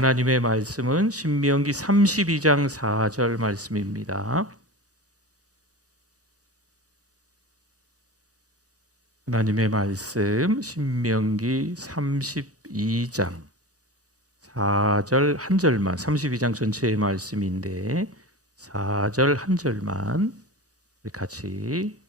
하나님의 말씀은 신명기 32장 4절 말씀입니다. 하나님의 말씀 신명기 32장 4절 한 절만, 32장 전체의 말씀인데 4절 한 절만 우리 같이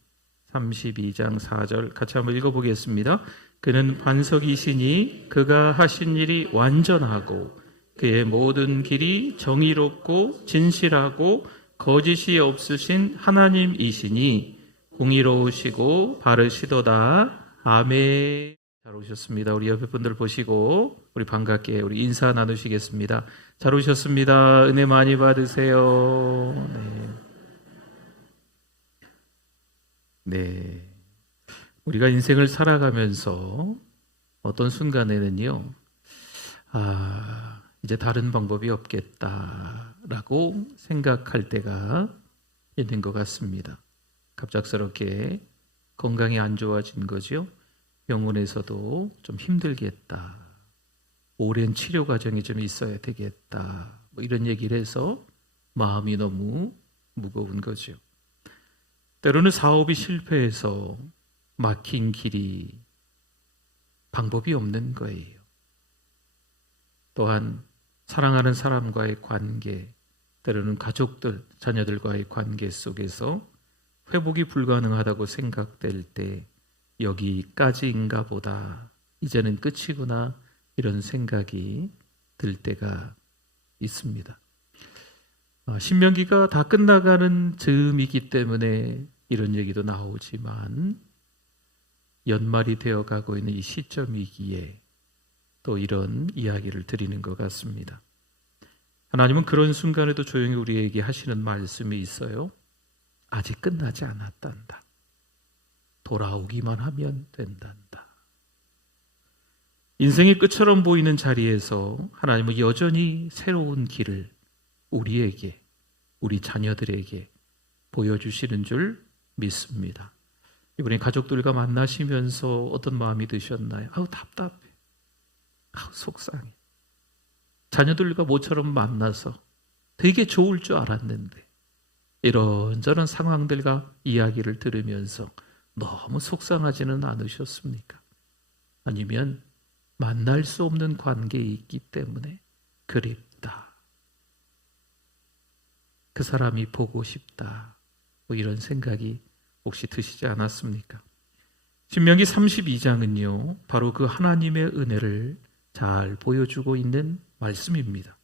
32장 4절 같이 한번 읽어보겠습니다. 그는 반석이시니 그가 하신 일이 완전하고 그의 모든 길이 정의롭고 진실하고 거짓이 없으신 하나님이시니 공의로우시고 바르시도다. 아멘. 잘 오셨습니다. 우리 옆에 분들 보시고 우리 반갑게 우리 인사 나누시겠습니다. 잘 오셨습니다. 은혜 많이 받으세요. 네. 우리가 인생을 살아가면서 어떤 순간에는요, 이제 다른 방법이 없겠다라고 생각할 때가 있는 것 같습니다. 갑작스럽게 건강이 안 좋아진 거죠. 병원에서도 좀 힘들겠다. 오랜 치료 과정이 좀 있어야 되겠다. 뭐 이런 얘기를 해서 마음이 너무 무거운 거죠. 때로는 사업이 실패해서 막힌 길이 방법이 없는 거예요. 또한 사랑하는 사람과의 관계, 때로는 가족들, 자녀들과의 관계 속에서 회복이 불가능하다고 생각될 때 여기까지인가 보다, 이제는 끝이구나, 이런 생각이 들 때가 있습니다. 신명기가 다 끝나가는 즈음이기 때문에 이런 얘기도 나오지만 연말이 되어가고 있는 이 시점이기에 또 이런 이야기를 드리는 것 같습니다. 하나님은 그런 순간에도 조용히 우리에게 하시는 말씀이 있어요. 아직 끝나지 않았단다. 돌아오기만 하면 된단다. 인생의 끝처럼 보이는 자리에서 하나님은 여전히 새로운 길을 우리에게, 우리 자녀들에게 보여주시는 줄 믿습니다. 이번에 가족들과 만나시면서 어떤 마음이 드셨나요? 답답해. 속상해. 자녀들과 모처럼 만나서 되게 좋을 줄 알았는데 이런저런 상황들과 이야기를 들으면서 너무 속상하지는 않으셨습니까? 아니면 만날 수 없는 관계에 있기 때문에 그립다. 그 사람이 보고 싶다. 뭐 이런 생각이 혹시 드시지 않았습니까? 신명기 32장은요, 바로 그 하나님의 은혜를 잘 보여주고 있는 말씀입니다.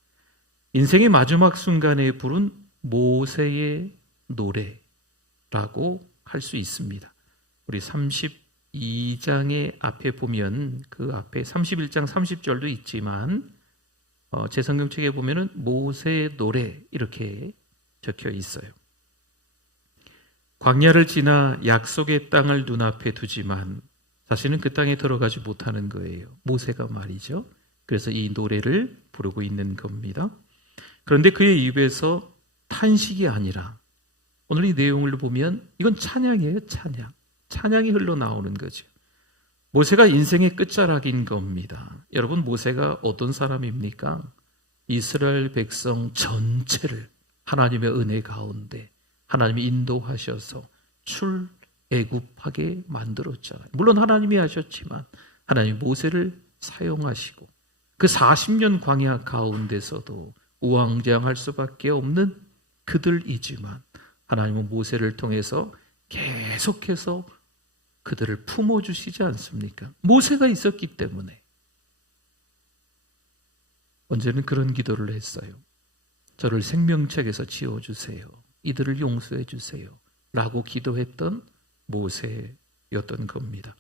인생의 마지막 순간에 부른 모세의 노래라고 할 수 있습니다. 우리 32장의 앞에 보면 그 앞에 31장 30절도 있지만 제 성경책에 보면은 모세의 노래 이렇게 적혀 있어요. 광야를 지나 약속의 땅을 눈앞에 두지만 자신은 그 땅에 들어가지 못하는 거예요. 모세가 말이죠. 그래서 이 노래를 부르고 있는 겁니다. 그런데 그의 입에서 탄식이 아니라 오늘 이 내용을 보면 이건 찬양이에요. 찬양이 흘러나오는 거죠. 모세가 인생의 끝자락인 겁니다. 여러분, 모세가 어떤 사람입니까? 이스라엘 백성 전체를 하나님의 은혜 가운데 하나님이 인도하셔서 출애굽하게 만들었잖아요. 물론 하나님이 하셨지만 하나님이 모세를 사용하시고 그 40년 광야 가운데서도 우왕좌왕할 수밖에 없는 그들이지만 하나님은 모세를 통해서 계속해서 그들을 품어주시지 않습니까? 모세가 있었기 때문에. 언제는 그런 기도를 했어요. 저를 생명책에서 지워주세요. 이들을 용서해 주세요. 라고 기도했던 모세였던 겁니다.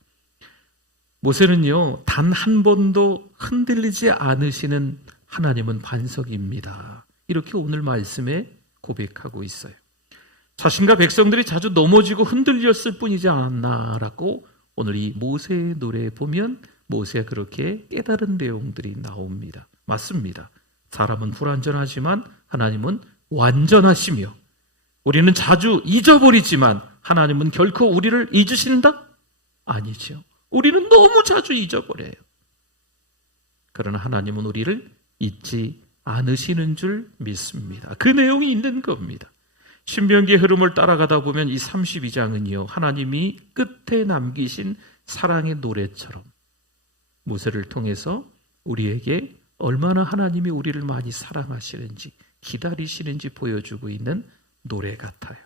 모세는요, 단 한 번도 흔들리지 않으시는 하나님은 반석입니다. 이렇게 오늘 말씀에 고백하고 있어요. 자신과 백성들이 자주 넘어지고 흔들렸을 뿐이지 않았나라고 오늘 이 모세의 노래에 보면 모세가 그렇게 깨달은 내용들이 나옵니다. 맞습니다. 사람은 불완전하지만 하나님은 완전하시며 우리는 자주 잊어버리지만 하나님은 결코 우리를 잊으신다? 아니죠. 우리는 너무 자주 잊어버려요. 그러나 하나님은 우리를 잊지 않으시는 줄 믿습니다. 그 내용이 있는 겁니다. 신명기의 흐름을 따라가다 보면 이 32장은요, 하나님이 끝에 남기신 사랑의 노래처럼 모세를 통해서 우리에게 얼마나 하나님이 우리를 많이 사랑하시는지, 기다리시는지 보여주고 있는 노래 같아요.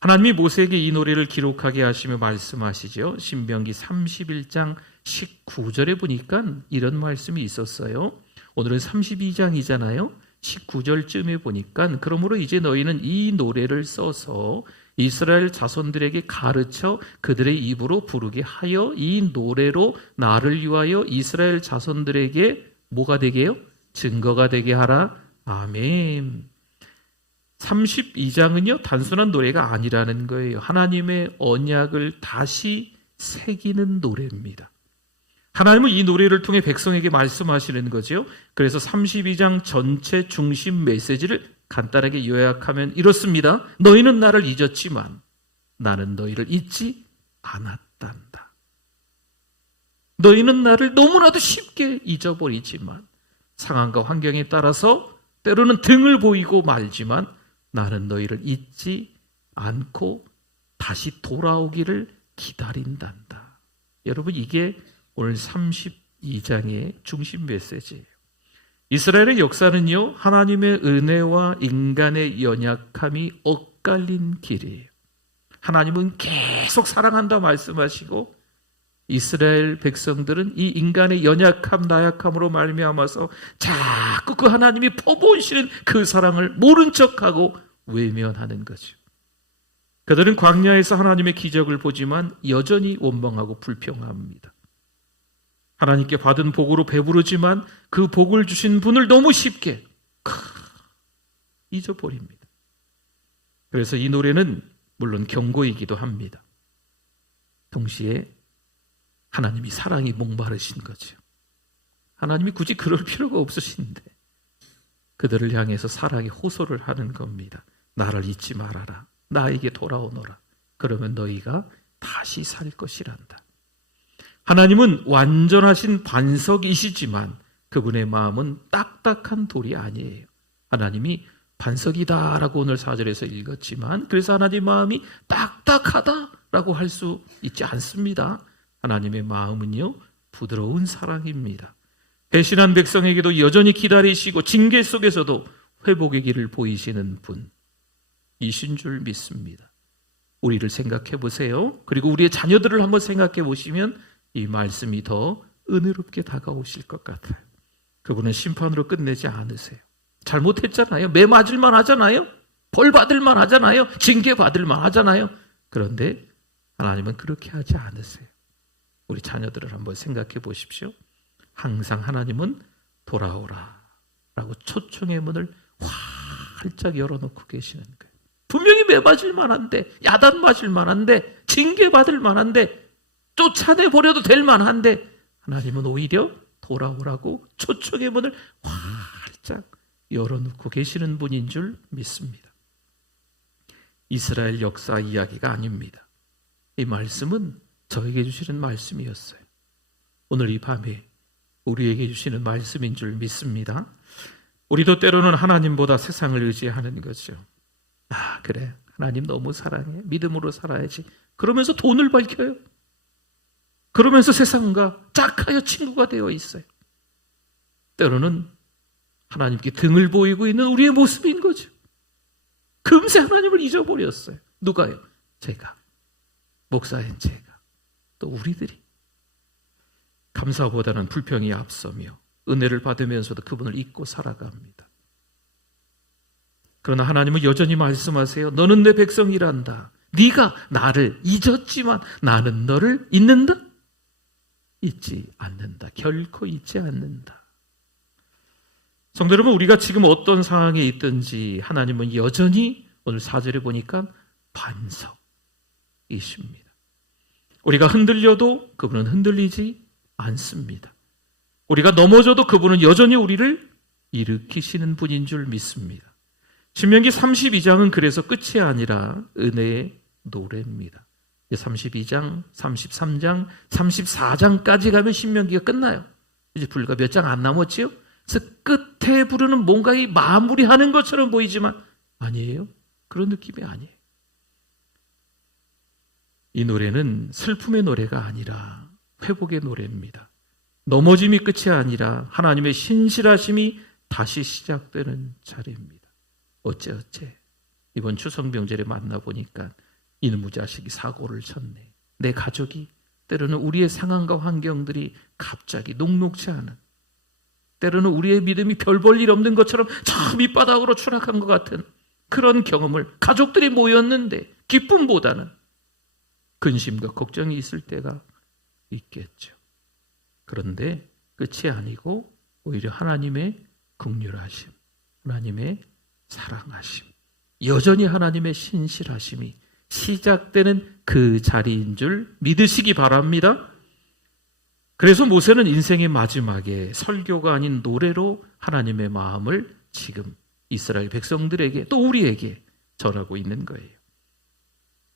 하나님이 모세에게 이 노래를 기록하게 하시며 말씀하시죠. 신명기 31장 19절에 보니까 이런 말씀이 있었어요. 오늘은 32장이잖아요. 19절쯤에 보니까 그러므로 이제 너희는 이 노래를 써서 이스라엘 자손들에게 가르쳐 그들의 입으로 부르게 하여 이 노래로 나를 위하여 이스라엘 자손들에게 뭐가 되게요? 증거가 되게 하라. 아멘. 32장은요, 단순한 노래가 아니라는 거예요. 하나님의 언약을 다시 새기는 노래입니다. 하나님은 이 노래를 통해 백성에게 말씀하시는 거죠. 그래서 32장 전체 중심 메시지를 간단하게 요약하면 이렇습니다. 너희는 나를 잊었지만 나는 너희를 잊지 않았단다. 너희는 나를 너무나도 쉽게 잊어버리지만 상황과 환경에 따라서 때로는 등을 보이고 말지만 나는 너희를 잊지 않고 다시 돌아오기를 기다린단다. 여러분, 이게 오늘 32장의 중심 메시지예요. 이스라엘의 역사는요, 하나님의 은혜와 인간의 연약함이 엇갈린 길이에요. 하나님은 계속 사랑한다 말씀하시고 이스라엘 백성들은 이 인간의 연약함, 나약함으로 말미암아서 자꾸 그 하나님이 퍼부으시는 그 사랑을 모른 척하고 외면하는 거죠. 그들은 광야에서 하나님의 기적을 보지만 여전히 원망하고 불평합니다. 하나님께 받은 복으로 배부르지만 그 복을 주신 분을 너무 쉽게 잊어버립니다. 그래서 이 노래는 물론 경고이기도 합니다. 동시에 하나님이 사랑이 목마르신 거죠. 하나님이 굳이 그럴 필요가 없으신데 그들을 향해서 사랑의 호소를 하는 겁니다. 나를 잊지 말아라. 나에게 돌아오너라. 그러면 너희가 다시 살 것이란다. 하나님은 완전하신 반석이시지만 그분의 마음은 딱딱한 돌이 아니에요. 하나님이 반석이다라고 오늘 4절에서 읽었지만 그래서 하나님 마음이 딱딱하다라고 할 수 있지 않습니다. 하나님의 마음은요, 부드러운 사랑입니다. 배신한 백성에게도 여전히 기다리시고 징계 속에서도 회복의 길을 보이시는 분이신 줄 믿습니다. 우리를 생각해 보세요. 그리고 우리의 자녀들을 한번 생각해 보시면 이 말씀이 더 은혜롭게 다가오실 것 같아요. 그분은 심판으로 끝내지 않으세요. 잘못했잖아요. 매 맞을만 하잖아요. 벌 받을만 하잖아요. 징계 받을만 하잖아요. 그런데 하나님은 그렇게 하지 않으세요. 우리 자녀들을 한번 생각해 보십시오. 항상 하나님은 돌아오라 라고 초청의 문을 활짝 열어놓고 계시는 거예요. 분명히 매 맞을 만한데, 야단 맞을 만한데, 징계 받을 만한데, 쫓아내버려도 될 만한데 하나님은 오히려 돌아오라고 초청의 문을 활짝 열어놓고 계시는 분인 줄 믿습니다. 이스라엘 역사 이야기가 아닙니다. 이 말씀은 저에게 주시는 말씀이었어요. 오늘 이 밤에 우리에게 주시는 말씀인 줄 믿습니다. 우리도 때로는 하나님보다 세상을 의지하는 거죠. 아, 그래, 하나님 너무 사랑해, 믿음으로 살아야지. 그러면서 돈을 밝혀요. 그러면서 세상과 짝하여 친구가 되어 있어요. 때로는 하나님께 등을 보이고 있는 우리의 모습인 거죠. 금세 하나님을 잊어버렸어요. 누가요? 제가, 목사인 제가, 또 우리들이. 감사보다는 불평이 앞서며 은혜를 받으면서도 그분을 잊고 살아갑니다. 그러나 하나님은 여전히 말씀하세요. 너는 내 백성이란다. 네가 나를 잊었지만 나는 너를 잊는다. 잊지 않는다. 결코 잊지 않는다. 성도 여러분, 우리가 지금 어떤 상황에 있든지 하나님은 여전히 오늘 4절에 보니까 반석이십니다. 우리가 흔들려도 그분은 흔들리지 않습니다. 우리가 넘어져도 그분은 여전히 우리를 일으키시는 분인 줄 믿습니다. 신명기 32장은 그래서 끝이 아니라 은혜의 노래입니다. 32장, 33장, 34장까지 가면 신명기가 끝나요. 이제 불과 몇 장 안 남았지요? 그래서 끝에 부르는 뭔가 이 마무리하는 것처럼 보이지만 아니에요. 그런 느낌이 아니에요. 이 노래는 슬픔의 노래가 아니라 회복의 노래입니다. 넘어짐이 끝이 아니라 하나님의 신실하심이 다시 시작되는 자리입니다. 어째 이번 추석 명절에 만나보니까 이놈의 자식이 사고를 쳤네. 내 가족이 때로는 우리의 상황과 환경들이 갑자기 녹록지 않은, 때로는 우리의 믿음이 별 볼 일 없는 것처럼 저 밑바닥으로 추락한 것 같은 그런 경험을 가족들이 모였는데 기쁨보다는 근심과 걱정이 있을 때가 있겠죠. 그런데 끝이 아니고 오히려 하나님의 긍휼하심, 하나님의 사랑하심, 여전히 하나님의 신실하심이 시작되는 그 자리인 줄 믿으시기 바랍니다. 그래서 모세는 인생의 마지막에 설교가 아닌 노래로 하나님의 마음을 지금 이스라엘 백성들에게 또 우리에게 전하고 있는 거예요.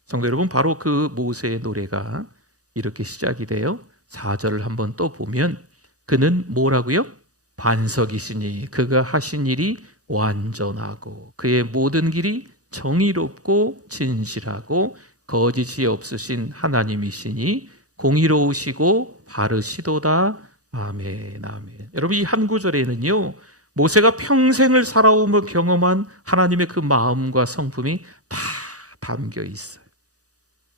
성도 여러분, 바로 그 모세의 노래가 이렇게 시작이 돼요. 4절을 한번 또 보면 그는 뭐라고요? 반석이시니 그가 하신 일이 완전하고 그의 모든 길이 정의롭고 진실하고 거짓이 없으신 하나님이시니 공의로우시고 바르시도다. 아멘, 아멘. 여러분, 이 한 구절에는요, 모세가 평생을 살아오며 경험한 하나님의 그 마음과 성품이 다 담겨 있어요.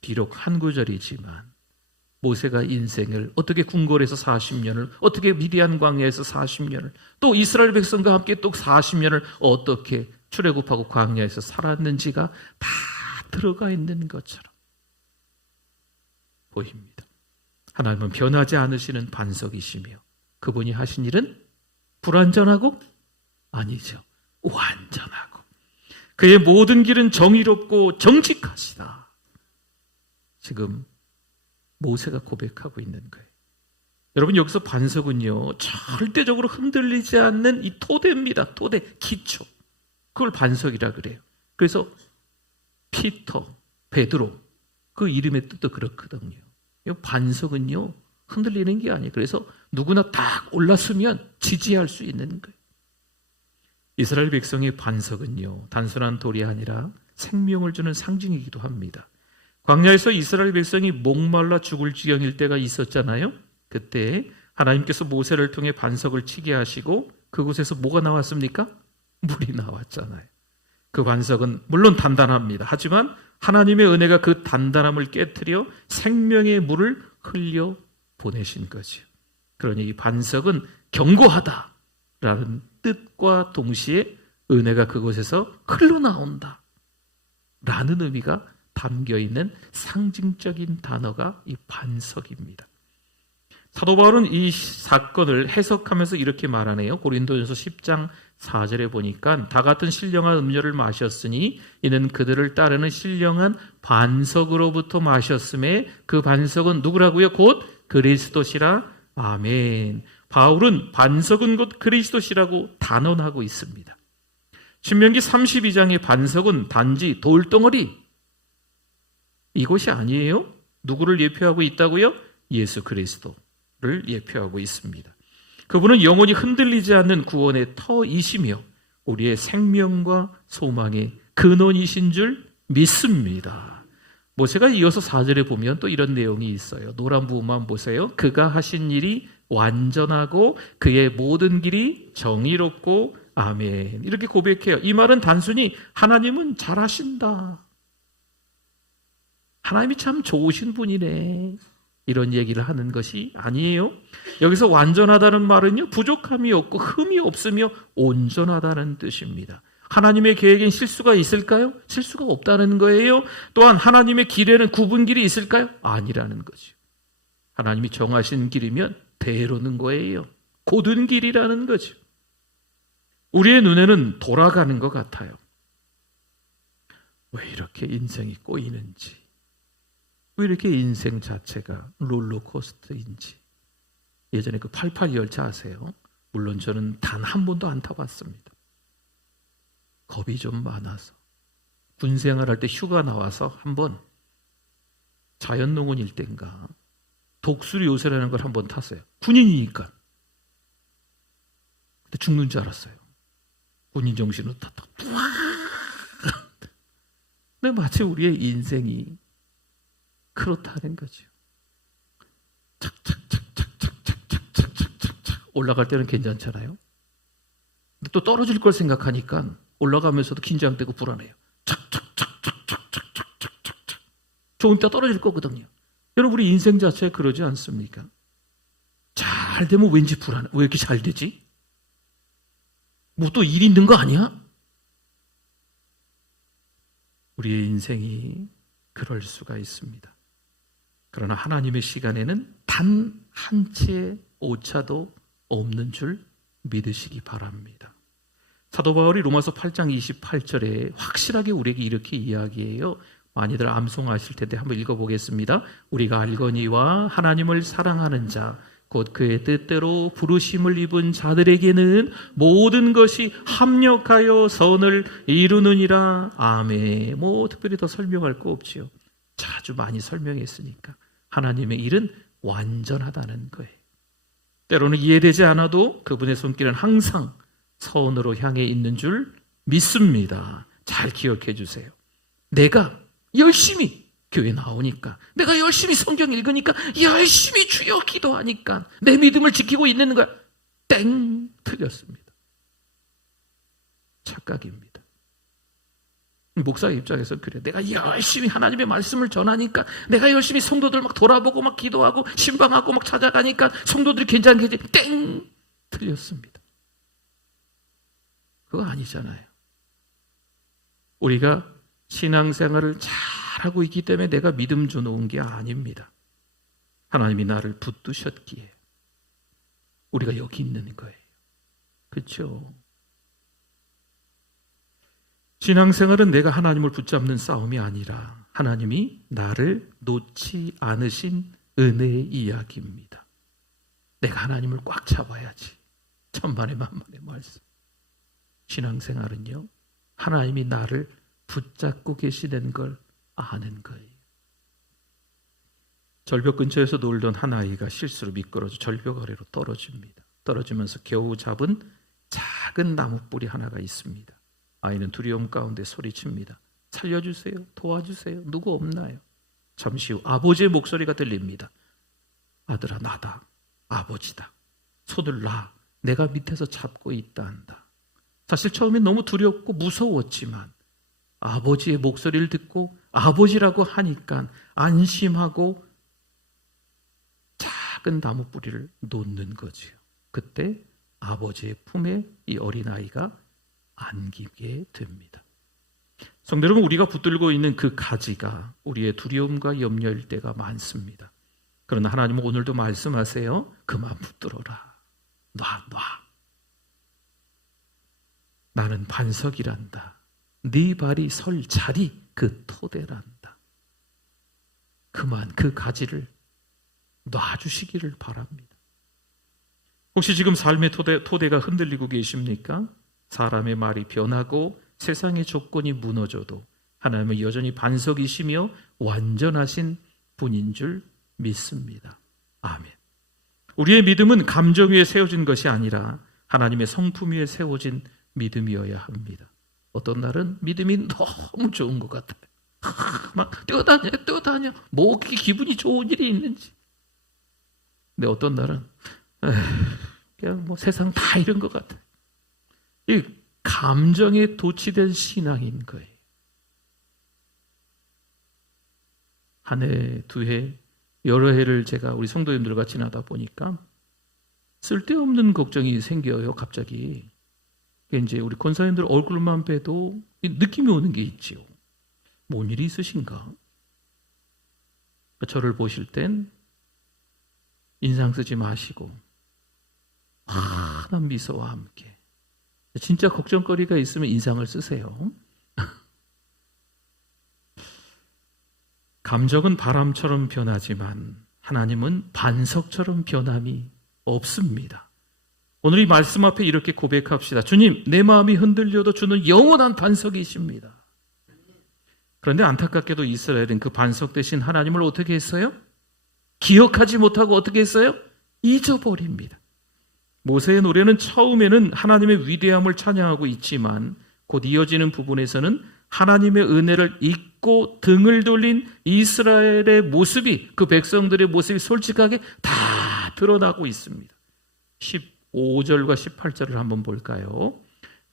비록 한 구절이지만 모세가 인생을 어떻게 궁궐에서 40년을, 어떻게 미디안 광야에서 40년을, 또 이스라엘 백성과 함께 또 40년을 어떻게 출애굽하고 광야에서 살았는지가 다 들어가 있는 것처럼 보입니다. 하나님은 변하지 않으시는 반석이시며 그분이 하신 일은 불완전하고 아니죠. 완전하고 그의 모든 길은 정의롭고 정직하시다. 지금 모세가 고백하고 있는 거예요. 여러분, 여기서 반석은요, 절대적으로 흔들리지 않는 이 토대입니다. 토대, 기초. 그걸 반석이라 그래요. 그래서 피터, 베드로, 그 이름의 뜻도 그렇거든요. 이 반석은요, 흔들리는 게 아니에요. 그래서 누구나 딱 올랐으면 지지할 수 있는 거예요. 이스라엘 백성의 반석은요, 단순한 돌이 아니라 생명을 주는 상징이기도 합니다. 광야에서 이스라엘 백성이 목말라 죽을 지경일 때가 있었잖아요. 그때 하나님께서 모세를 통해 반석을 치게 하시고 그곳에서 뭐가 나왔습니까? 물이 나왔잖아요. 그 반석은 물론 단단합니다. 하지만 하나님의 은혜가 그 단단함을 깨트려 생명의 물을 흘려 보내신 거죠. 그러니 이 반석은 견고하다라는 뜻과 동시에 은혜가 그곳에서 흘러나온다 라는 의미가 담겨있는 상징적인 단어가 이 반석입니다. 사도 바울은 이 사건을 해석하면서 이렇게 말하네요. 고린도전서 10장 4절에 보니까 다 같은 신령한 음료를 마셨으니 이는 그들을 따르는 신령한 반석으로부터 마셨음에 그 반석은 누구라고요? 곧 그리스도시라. 아멘. 바울은 반석은 곧 그리스도시라고 단언하고 있습니다. 신명기 32장의 반석은 단지 돌덩어리, 이것이 아니에요. 누구를 예표하고 있다고요? 예수 그리스도를 예표하고 있습니다. 그분은 영원히 흔들리지 않는 구원의 터이시며 우리의 생명과 소망의 근원이신 줄 믿습니다. 모세가 이어서 4절에 보면 또 이런 내용이 있어요. 노란 부분만 보세요. 그가 하신 일이 완전하고 그의 모든 길이 정의롭고 아멘. 이렇게 고백해요. 이 말은 단순히 하나님은 잘하신다, 하나님이 참 좋으신 분이네, 이런 얘기를 하는 것이 아니에요. 여기서 완전하다는 말은요, 부족함이 없고 흠이 없으며 온전하다는 뜻입니다. 하나님의 계획엔 실수가 있을까요? 실수가 없다는 거예요. 또한 하나님의 길에는 굽은 길이 있을까요? 아니라는 거죠. 하나님이 정하신 길이면 대로는 거예요. 곧은 길이라는 거죠. 우리의 눈에는 돌아가는 것 같아요. 왜 이렇게 인생이 꼬이는지, 왜 이렇게 인생 자체가 롤러코스터인지. 예전에 그 88 열차 아세요? 물론 저는 단 한 번도 안 타봤습니다. 겁이 좀 많아서. 군 생활할 때 휴가 나와서 한번 자연농원일 때인가 독수리 요새라는 걸 한번 탔어요. 군인이니까. 근데 죽는 줄 알았어요. 군인 정신으로 탁탁. 근데 마치 우리의 인생이 그렇다는 거죠. 착착착착착착착착착 올라갈 때는 괜찮잖아요. 근데 또 떨어질 걸 생각하니까 올라가면서도 긴장되고 불안해요. 착착착착착착착착착 조금 있다 떨어질 거거든요. 여러분 우리 인생 자체에 그러지 않습니까? 잘 되면 왠지 불안해. 왜 이렇게 잘 되지? 뭐 또 일 있는 거 아니야? 우리의 인생이 그럴 수가 있습니다. 그러나 하나님의 시간에는 단 한 채의 오차도 없는 줄 믿으시기 바랍니다. 사도 바울이 로마서 8장 28절에 확실하게 우리에게 이렇게 이야기해요. 많이들 암송하실 텐데 한번 읽어보겠습니다. 우리가 알거니와 하나님을 사랑하는 자 곧 그의 뜻대로 부르심을 입은 자들에게는 모든 것이 합력하여 선을 이루느니라. 아멘. 뭐 특별히 더 설명할 거 없지요. 자주 많이 설명했으니까. 하나님의 일은 완전하다는 거예요. 때로는 이해되지 않아도 그분의 손길은 항상 선으로 향해 있는 줄 믿습니다. 잘 기억해 주세요. 내가 열심히 교회 나오니까, 내가 열심히 성경 읽으니까, 열심히 주여 기도하니까 내 믿음을 지키고 있는 거야. 땡! 틀렸습니다. 착각입니다. 목사 입장에서 그래. 내가 열심히 하나님의 말씀을 전하니까, 내가 열심히 성도들 막 돌아보고 막 기도하고 신방하고 막 찾아가니까 성도들이 괜찮겠지. 땡! 틀렸습니다. 그거 아니잖아요. 우리가 신앙생활을 잘하고 있기 때문에 내가 믿음 주놓은 게 아닙니다. 하나님이 나를 붙드셨기에 우리가 여기 있는 거예요. 그렇죠? 신앙생활은 내가 하나님을 붙잡는 싸움이 아니라 하나님이 나를 놓지 않으신 은혜의 이야기입니다. 내가 하나님을 꽉 잡아야지. 천만의 만만의 말씀. 신앙생활은요, 하나님이 나를 붙잡고 계시는 걸 아는 거예요. 절벽 근처에서 놀던 한 아이가 실수로 미끄러져 절벽 아래로 떨어집니다. 떨어지면서 겨우 잡은 작은 나무뿌리 하나가 있습니다. 아이는 두려움 가운데 소리칩니다. 살려주세요. 도와주세요. 누구 없나요? 잠시 후 아버지의 목소리가 들립니다. 아들아, 나다. 아버지다. 손을 놔. 내가 밑에서 잡고 있다 한다. 사실 처음엔 너무 두렵고 무서웠지만 아버지의 목소리를 듣고 아버지라고 하니까 안심하고 작은 나무 뿌리를 놓는 거지요. 그때 아버지의 품에 이 어린아이가 안기게 됩니다. 성도 여러분, 우리가 붙들고 있는 그 가지가 우리의 두려움과 염려일 때가 많습니다. 그러나 하나님은 오늘도 말씀하세요. 그만 붙들어라. 놔. 나는 반석이란다. 네 발이 설 자리 그 토대란다. 그만 그 가지를 놔주시기를 바랍니다. 혹시 지금 삶의 토대가 흔들리고 계십니까? 사람의 말이 변하고 세상의 조건이 무너져도 하나님은 여전히 반석이시며 완전하신 분인 줄 믿습니다. 아멘. 우리의 믿음은 감정 위에 세워진 것이 아니라 하나님의 성품 위에 세워진 믿음이어야 합니다. 어떤 날은 믿음이 너무 좋은 것 같아요. 막 뛰어다녀. 뭐 그렇게 기분이 좋은 일이 있는지. 근데 어떤 날은 그냥 뭐 세상 다 이런 것 같아요. 이 감정에 도취된 신앙인 거예요. 한 해, 두 해, 여러 해를 제가 우리 성도님들과 지나다 보니까 쓸데없는 걱정이 생겨요. 갑자기. 이제 우리 권사님들 얼굴만 봬도 느낌이 오는 게 있지요. 뭔 일이 있으신가? 저를 보실 땐 인상 쓰지 마시고 환한 미소와 함께, 진짜 걱정거리가 있으면 인상을 쓰세요. 감정은 바람처럼 변하지만 하나님은 반석처럼 변함이 없습니다. 오늘 이 말씀 앞에 이렇게 고백합시다. 주님, 내 마음이 흔들려도 주는 영원한 반석이십니다. 그런데 안타깝게도 이스라엘은 그 반석 대신 하나님을 어떻게 했어요? 기억하지 못하고 어떻게 했어요? 잊어버립니다. 모세의 노래는 처음에는 하나님의 위대함을 찬양하고 있지만 곧 이어지는 부분에서는 하나님의 은혜를 잊고 등을 돌린 이스라엘의 모습이, 그 백성들의 모습이 솔직하게 다 드러나고 있습니다. 15절과 18절을 한번 볼까요?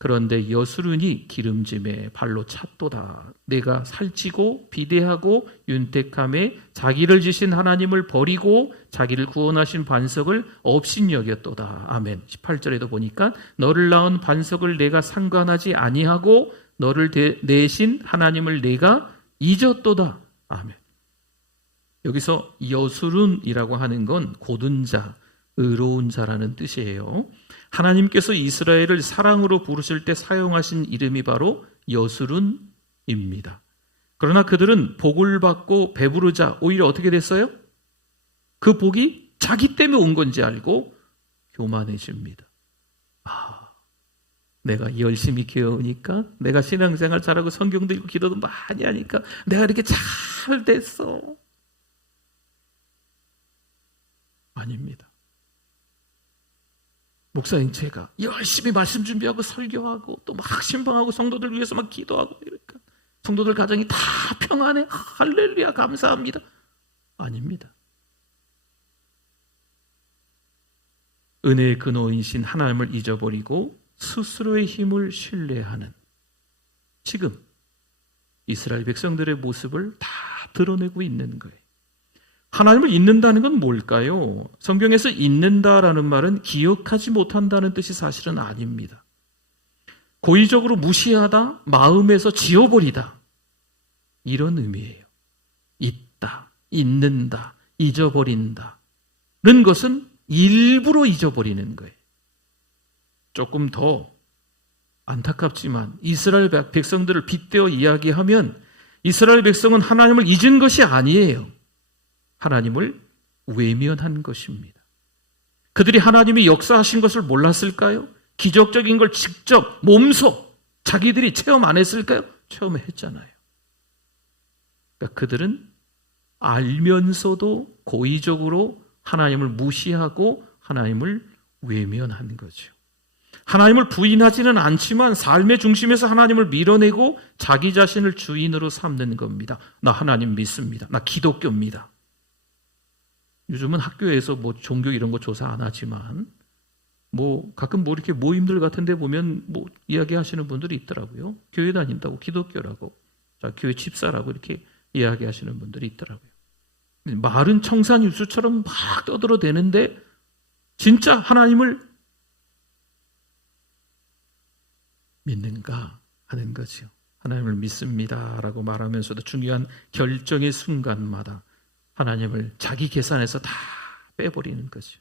그런데 여수른이 기름짐에 발로 찼도다. 내가 살찌고 비대하고 윤택함에 자기를 지신 하나님을 버리고 자기를 구원하신 반석을 업신여겼도다. 아멘. 18절에도 보니까 너를 낳은 반석을 내가 상관하지 아니하고 너를 내신 하나님을 내가 잊었도다. 아멘. 여기서 여수른이라고 하는 건 고든 자, 의로운 자라는 뜻이에요. 하나님께서 이스라엘을 사랑으로 부르실 때 사용하신 이름이 바로 여수른입니다. 그러나 그들은 복을 받고 배부르자 오히려 어떻게 됐어요? 그 복이 자기 때문에 온 건지 알고 교만해집니다. 내가 열심히 기도하니까, 내가 신앙생활 잘하고 성경도 읽고 기도도 많이 하니까 내가 이렇게 잘 됐어. 아닙니다. 목사님, 제가 열심히 말씀 준비하고 설교하고 또 막 신방하고 성도들 위해서 막 기도하고 이러니까 성도들 가정이 다 평안해. 할렐루야, 감사합니다. 아닙니다. 은혜의 근원이신 하나님을 잊어버리고 스스로의 힘을 신뢰하는, 지금 이스라엘 백성들의 모습을 다 드러내고 있는 거예요. 하나님을 잊는다는 건 뭘까요? 성경에서 잊는다라는 말은 기억하지 못한다는 뜻이 사실은 아닙니다. 고의적으로 무시하다, 마음에서 지워버리다, 이런 의미예요. 잊다, 잊는다, 잊어버린다는 것은 일부러 잊어버리는 거예요. 조금 더 안타깝지만 이스라엘 백성들을 빗대어 이야기하면 이스라엘 백성은 하나님을 잊은 것이 아니에요. 하나님을 외면한 것입니다. 그들이 하나님이 역사하신 것을 몰랐을까요? 기적적인 걸 직접 몸소 자기들이 체험 안 했을까요? 체험했잖아요. 그러니까 그들은 알면서도 고의적으로 하나님을 무시하고 하나님을 외면한 거죠. 하나님을 부인하지는 않지만 삶의 중심에서 하나님을 밀어내고 자기 자신을 주인으로 삼는 겁니다. 나 하나님 믿습니다. 나 기독교입니다. 요즘은 학교에서 뭐 종교 이런 거 조사 안 하지만 가끔 이렇게 모임들 같은 데 보면 이야기하시는 분들이 있더라고요. 교회 다닌다고 기독교라고, 자, 교회 집사라고 이렇게 이야기하시는 분들이 있더라고요. 말은 청산유수처럼 막 떠들어대는데 진짜 하나님을 믿는가 하는 거죠. 하나님을 믿습니다라고 말하면서도 중요한 결정의 순간마다 하나님을 자기 계산에서 다 빼버리는 거죠.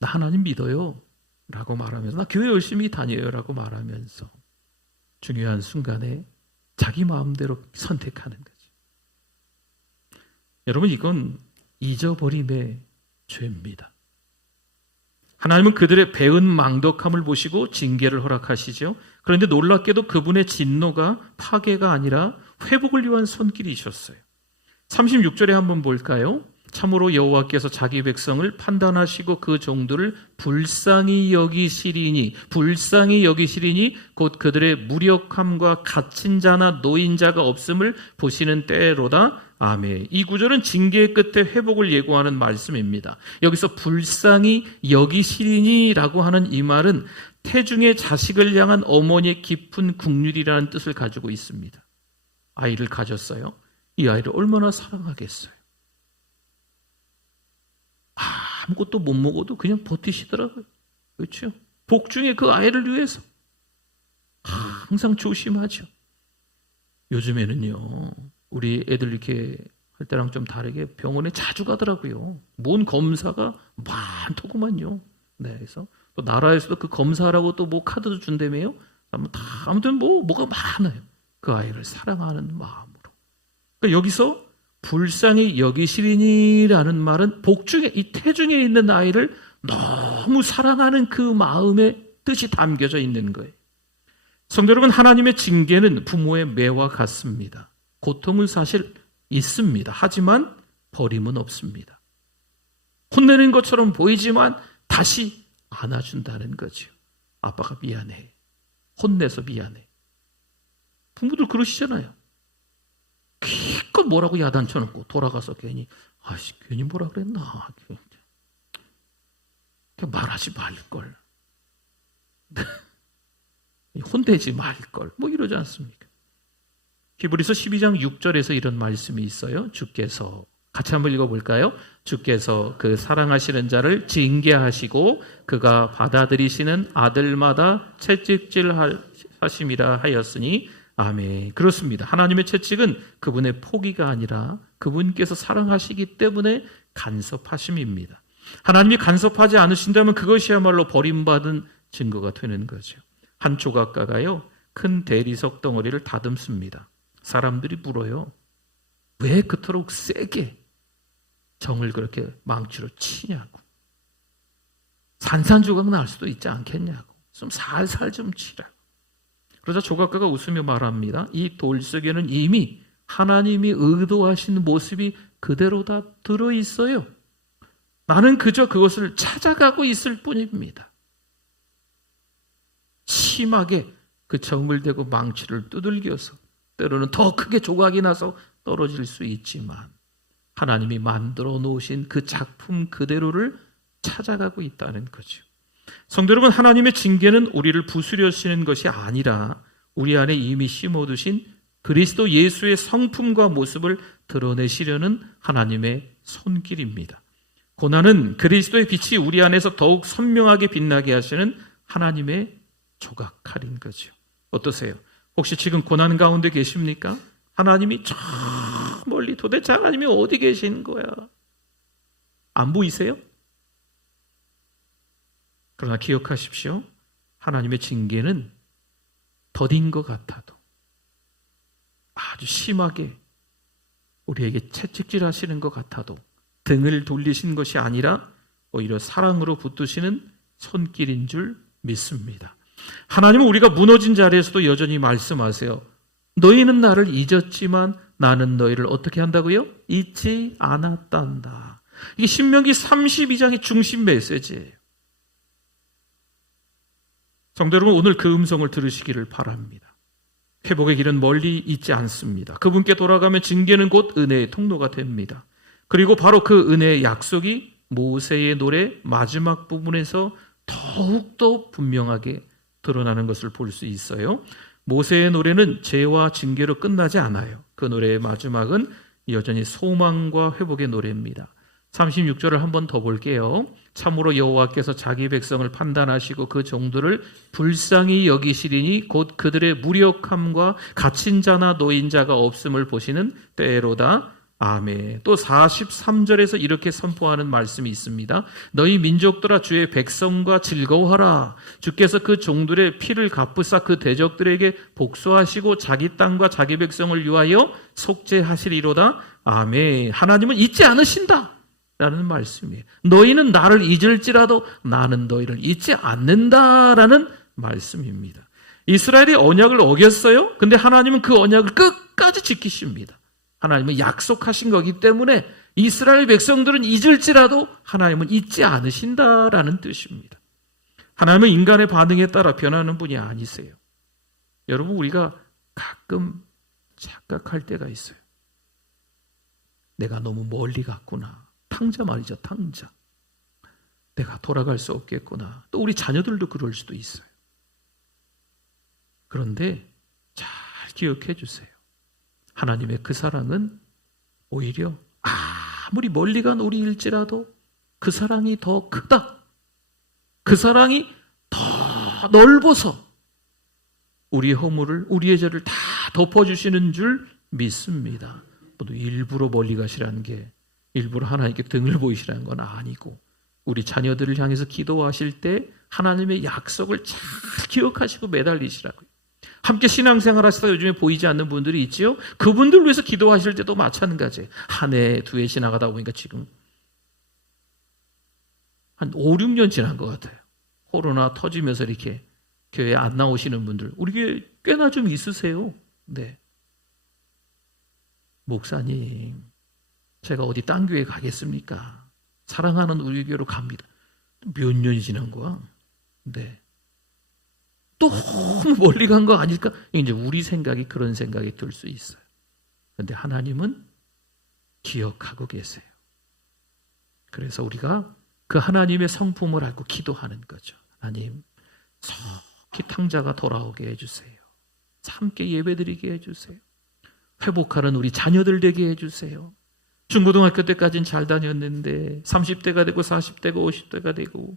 나 하나님 믿어요 라고 말하면서, 나 교회 열심히 다녀요 라고 말하면서 중요한 순간에 자기 마음대로 선택하는 거죠. 여러분, 이건 잊어버림의 죄입니다. 하나님은 그들의 배은 망덕함을 보시고 징계를 허락하시죠. 그런데 놀랍게도 그분의 진노가 파괴가 아니라 회복을 위한 손길이셨어요. 36절에 한번 볼까요? 참으로 여호와께서 자기 백성을 판단하시고 그 종들을 불쌍히 여기시리니 곧 그들의 무력함과 갇힌 자나 노인자가 없음을 보시는 때로다. 아멘. 이 구절은 징계의 끝에 회복을 예고하는 말씀입니다. 여기서 불쌍히 여기시리니라고 하는 이 말은 태중의 자식을 향한 어머니의 깊은 긍휼이라는 뜻을 가지고 있습니다. 아이를 가졌어요. 이 아이를 얼마나 사랑하겠어요. 아무것도 못 먹어도 그냥 버티시더라고요. 그렇죠? 복중에 그 아이를 위해서 항상 조심하죠. 요즘에는요, 우리 애들 이렇게 할 때랑 좀 다르게 병원에 자주 가더라고요. 뭔 검사가 많더구만요. 네, 그래서 또 나라에서도 그 검사라고 또 카드도 준다며요. 아무튼 뭐가 많아요. 그 아이를 사랑하는 마음으로. 그러니까 여기서 불쌍히 여기시리니라는 말은 복중에, 이 태중에 있는 아이를 너무 사랑하는 그 마음의 뜻이 담겨져 있는 거예요. 성도 여러분, 하나님의 징계는 부모의 매와 같습니다. 고통은 사실 있습니다. 하지만 버림은 없습니다. 혼내는 것처럼 보이지만 다시 안아준다는 거죠. 아빠가 미안해. 혼내서 미안해. 부모들 그러시잖아요. 기껏 뭐라고 야단쳐놓고 돌아가서 괜히 괜히 뭐라 그랬나. 그냥 말하지 말걸. 혼내지 말걸. 뭐 이러지 않습니까? 히브리서 12장 6절에서 이런 말씀이 있어요. 주께서 같이 한번 읽어볼까요? 주께서 그 사랑하시는 자를 징계하시고 그가 받아들이시는 아들마다 채찍질 하심이라 하였으니 아멘. 그렇습니다. 하나님의 채찍은 그분의 포기가 아니라 그분께서 사랑하시기 때문에 간섭하심입니다. 하나님이 간섭하지 않으신다면 그것이야말로 버림받은 증거가 되는 거죠. 한 조각가가요, 큰 대리석 덩어리를 다듬습니다. 사람들이 물어요. 왜 그토록 세게 정을 그렇게 망치로 치냐고. 산산조각 날 수도 있지 않겠냐고. 좀 살살 좀 치라고. 그러자 조각가가 웃으며 말합니다. 이 돌 속에는 이미 하나님이 의도하신 모습이 그대로 다 들어있어요. 나는 그저 그것을 찾아가고 있을 뿐입니다. 심하게 그 정을 대고 망치를 두들겨서 때로는 더 크게 조각이 나서 떨어질 수 있지만 하나님이 만들어 놓으신 그 작품 그대로를 찾아가고 있다는 거죠. 성도 여러분, 하나님의 징계는 우리를 부수려시는 것이 아니라 우리 안에 이미 심어두신 그리스도 예수의 성품과 모습을 드러내시려는 하나님의 손길입니다. 고난은 그리스도의 빛이 우리 안에서 더욱 선명하게 빛나게 하시는 하나님의 조각칼인 거죠. 어떠세요? 혹시 지금 고난 가운데 계십니까? 하나님이 저 멀리, 도대체 하나님이 어디 계신 거야? 안 보이세요? 그러나 기억하십시오. 하나님의 징계는 더딘 것 같아도 아주 심하게 우리에게 채찍질 하시는 것 같아도 등을 돌리신 것이 아니라 오히려 사랑으로 붙드시는 손길인 줄 믿습니다. 하나님은 우리가 무너진 자리에서도 여전히 말씀하세요. 너희는 나를 잊었지만 나는 너희를 어떻게 한다고요? 잊지 않았단다. 이게 신명기 32장의 중심 메시지예요. 성도 여러분, 오늘 그 음성을 들으시기를 바랍니다. 회복의 길은 멀리 있지 않습니다. 그분께 돌아가면 징계는 곧 은혜의 통로가 됩니다. 그리고 바로 그 은혜의 약속이 모세의 노래 마지막 부분에서 더욱더 분명하게 드러나는 것을 볼 수 있어요. 모세의 노래는 죄와 징계로 끝나지 않아요. 그 노래의 마지막은 여전히 소망과 회복의 노래입니다. 36절을 한 번 더 볼게요. 참으로 여호와께서 자기 백성을 판단하시고 그 종들을 불쌍히 여기시리니 곧 그들의 무력함과 갇힌 자나 노인 자가 없음을 보시는 때로다. 아멘. 또 43절에서 이렇게 선포하는 말씀이 있습니다. 너희 민족들아 주의 백성과 즐거워하라. 주께서 그 종들의 피를 갚으사 그 대적들에게 복수하시고 자기 땅과 자기 백성을 위하여 속죄하시리로다. 아멘. 하나님은 잊지 않으신다 라는 말씀이에요. 너희는 나를 잊을지라도 나는 너희를 잊지 않는다라는 말씀입니다. 이스라엘이 언약을 어겼어요. 근데 하나님은 그 언약을 끝까지 지키십니다. 하나님은 약속하신 거기 때문에 이스라엘 백성들은 잊을지라도 하나님은 잊지 않으신다라는 뜻입니다. 하나님은 인간의 반응에 따라 변하는 분이 아니세요. 여러분, 우리가 가끔 착각할 때가 있어요. 내가 너무 멀리 갔구나. 탕자 말이죠, 탕자. 내가 돌아갈 수 없겠구나. 또 우리 자녀들도 그럴 수도 있어요. 그런데 잘 기억해 주세요. 하나님의 그 사랑은 오히려 아무리 멀리 간 우리일지라도 그 사랑이 더 크다. 그 사랑이 더 넓어서 우리의 허물을, 우리의 죄를 다 덮어주시는 줄 믿습니다. 모두 일부러 멀리 가시라는 게 일부러 하나님께 등을 보이시라는 건 아니고 우리 자녀들을 향해서 기도하실 때 하나님의 약속을 잘 기억하시고 매달리시라고요. 함께 신앙생활 하시다 요즘에 보이지 않는 분들이 있지요. 그분들 위해서 기도하실 때도 마찬가지예요. 한 해, 두 해 지나가다 보니까 지금 한 5, 6년 지난 것 같아요. 코로나 터지면서 이렇게 교회에 안 나오시는 분들 우리 교회 꽤나 좀 있으세요. 네. 목사님, 제가 어디 딴 교회 가겠습니까? 사랑하는 우리 교회로 갑니다. 몇 년이 지난 거야? 네. 너무 멀리 간 거 아닐까? 이제 우리 생각이 그런 생각이 들 수 있어요. 그런데 하나님은 기억하고 계세요. 그래서 우리가 그 하나님의 성품을 알고 기도하는 거죠. 하나님, 속히 탕자가 돌아오게 해주세요. 함께 예배드리게 해주세요. 회복하는 우리 자녀들 되게 해주세요. 중고등학교 때까지는 잘 다녔는데 30대가 되고 40대가 50대가 되고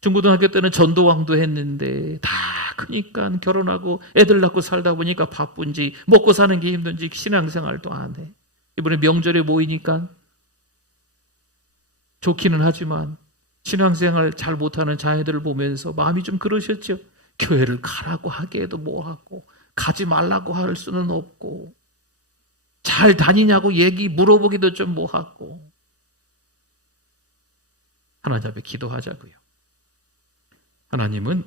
중고등학교 때는 전도왕도 했는데 다 크니까 결혼하고 애들 낳고 살다 보니까 바쁜지 먹고 사는 게 힘든지 신앙생활도 안 해. 이번에 명절에 모이니까 좋기는 하지만 신앙생활 잘 못하는 자녀들을 보면서 마음이 좀 그러셨죠. 교회를 가라고 하기에도 뭐하고 가지 말라고 할 수는 없고 잘 다니냐고 얘기 물어보기도 좀 뭐하고. 하나님 앞에 기도하자고요. 하나님은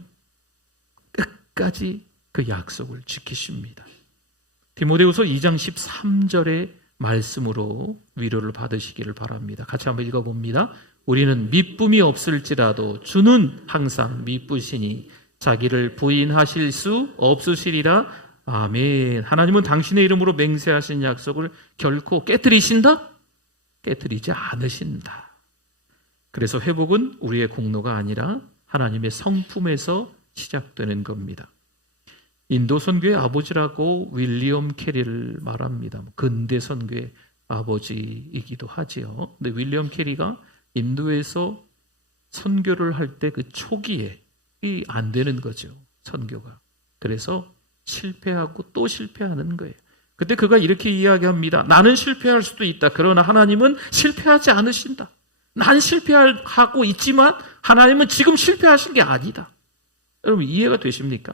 끝까지 그 약속을 지키십니다. 디모데후서 2장 13절의 말씀으로 위로를 받으시기를 바랍니다. 같이 한번 읽어봅니다. 우리는 미쁨이 없을지라도 주는 항상 미쁘시니 자기를 부인하실 수 없으시리라. 아멘. 하나님은 당신의 이름으로 맹세하신 약속을 결코 깨뜨리신다? 깨뜨리지 않으신다. 그래서 회복은 우리의 공로가 아니라 하나님의 성품에서 시작되는 겁니다. 인도 선교의 아버지라고 윌리엄 캐리를 말합니다. 근대 선교의 아버지이기도 하지요. 근데 윌리엄 캐리가 인도에서 선교를 할 때 그 초기에 안 되는 거죠. 선교가. 그래서 실패하고 또 실패하는 거예요. 그때 그가 이렇게 이야기합니다. 나는 실패할 수도 있다. 그러나 하나님은 실패하지 않으신다. 난 실패하고 있지만 하나님은 지금 실패하신 게 아니다. 여러분 이해가 되십니까?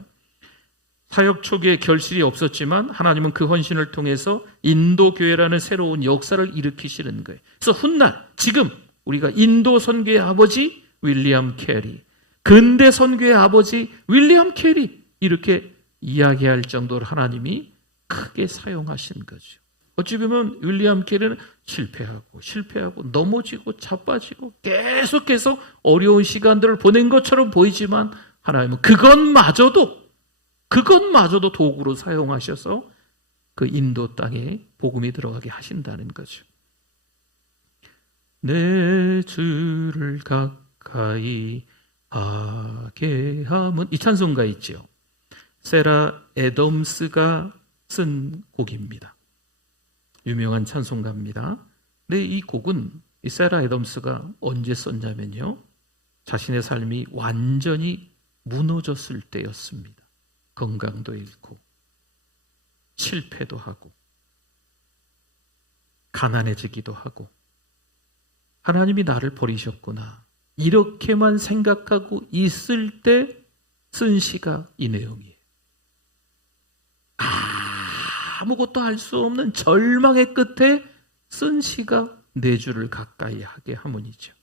사역 초기에 결실이 없었지만 하나님은 그 헌신을 통해서 인도 교회라는 새로운 역사를 일으키시는 거예요. 그래서 훗날 지금 우리가 인도 선교의 아버지 윌리엄 캐리, 근대 선교의 아버지 윌리엄 캐리 이렇게 이야기할 정도로 하나님이 크게 사용하신 거죠. 어찌 보면 윌리엄 캐리는 실패하고 넘어지고 자빠지고 계속해서 어려운 시간들을 보낸 것처럼 보이지만 하나님은 그것마저도 도구로 사용하셔서 그 인도 땅에 복음이 들어가게 하신다는 거죠. 내 주를 가까이 하게 함은 이 찬송가 있죠. 세라 애덤스가 쓴 곡입니다. 유명한 찬송가입니다. 근데 이 곡은 이 세라 애덤스가 언제 썼냐면요. 자신의 삶이 완전히 무너졌을 때였습니다. 건강도 잃고 실패도 하고 가난해지기도 하고 하나님이 나를 버리셨구나 이렇게만 생각하고 있을 때 쓴 시가 이 내용이에요. 아무것도 할 수 없는 절망의 끝에 쓴 시가 내 주를 가까이 하게 하문이죠.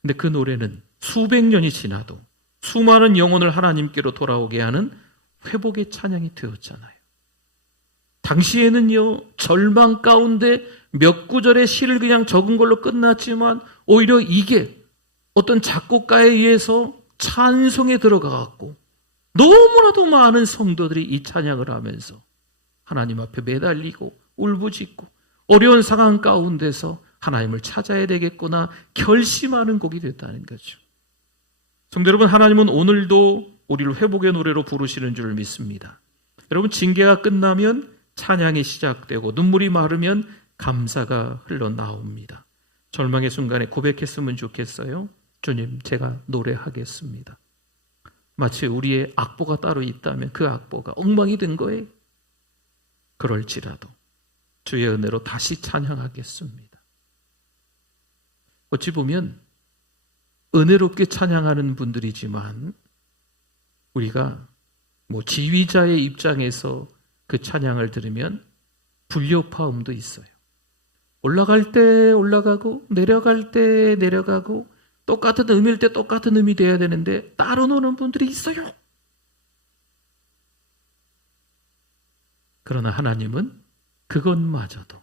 근데 그 노래는 수백 년이 지나도 수많은 영혼을 하나님께로 돌아오게 하는 회복의 찬양이 되었잖아요. 당시에는요, 절망 가운데 몇 구절의 시를 그냥 적은 걸로 끝났지만 오히려 이게 어떤 작곡가에 의해서 찬송에 들어가갖고 너무나도 많은 성도들이 이 찬양을 하면서 하나님 앞에 매달리고 울부짖고 어려운 상황 가운데서 하나님을 찾아야 되겠구나 결심하는 곡이 됐다는 거죠. 성도 여러분, 하나님은 오늘도 우리를 회복의 노래로 부르시는 줄 믿습니다. 여러분, 징계가 끝나면 찬양이 시작되고 눈물이 마르면 감사가 흘러나옵니다. 절망의 순간에 고백했으면 좋겠어요. 주님, 제가 노래하겠습니다. 마치 우리의 악보가 따로 있다면 그 악보가 엉망이 된 거예요. 그럴지라도 주의 은혜로 다시 찬양하겠습니다. 어찌 보면 은혜롭게 찬양하는 분들이지만 우리가 지휘자의 입장에서 그 찬양을 들으면 불협화음도 있어요. 올라갈 때 올라가고 내려갈 때 내려가고 똑같은 의미일 때 똑같은 의미 돼야 되는데 따로 노는 분들이 있어요. 그러나 하나님은 그것마저도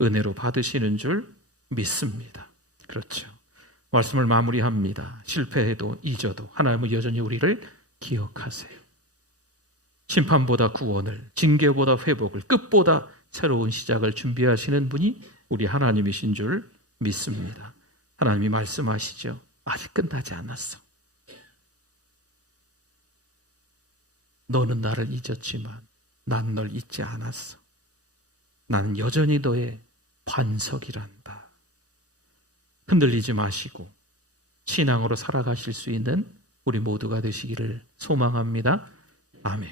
은혜로 받으시는 줄 믿습니다. 그렇죠. 말씀을 마무리합니다. 실패해도 잊어도 하나님은 여전히 우리를 기억하세요. 심판보다 구원을, 징계보다 회복을, 끝보다 새로운 시작을 준비하시는 분이 우리 하나님이신 줄 믿습니다. 하나님이 말씀하시죠. 아직 끝나지 않았어. 너는 나를 잊었지만 난 널 잊지 않았어. 나는 여전히 너의 반석이란다. 흔들리지 마시고 신앙으로 살아가실 수 있는 우리 모두가 되시기를 소망합니다. 아멘.